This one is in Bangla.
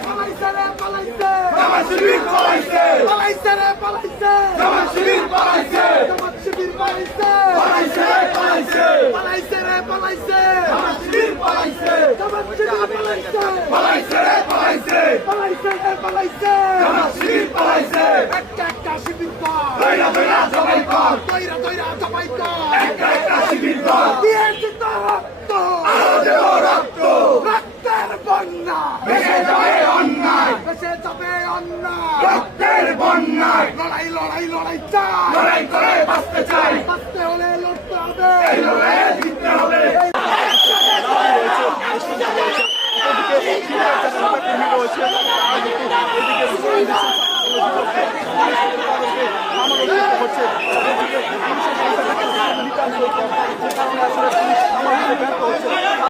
পালাইছে রে পালাইছে জামাত শিবির পালাইছে পালাইছে রে পালাইছে জামাত শিবির পালাইছে জামাত শিবির পালাইছে পালাইছে রে পালাইছে পালাইছে রে পালাইছে জামাত শিবির পালাইছে জামাত শিবির পালাইছে পালাইছে রে পালাইছে পালাইছে রে পালাইছে জামাত শিবির পালাইছে একটা শিবির কর দইরা দইরা জবাই কর দইরা দইরা জবাই কর একটা শিবির কর দিয়েছি তো রক্ত আরো দেব রক্ত রক্তের বন্যা ভেসে যাবে অন্যায় ভেসে যাবে অন্যায় রক্তের বন্যায় লড়াই লড়াই লড়াই চাই লড়াই করে বাঁচতে চাই বাঁচতে হলে লড়তে হবে এই লড়াইয়ে জিততে হবে হচ্ছে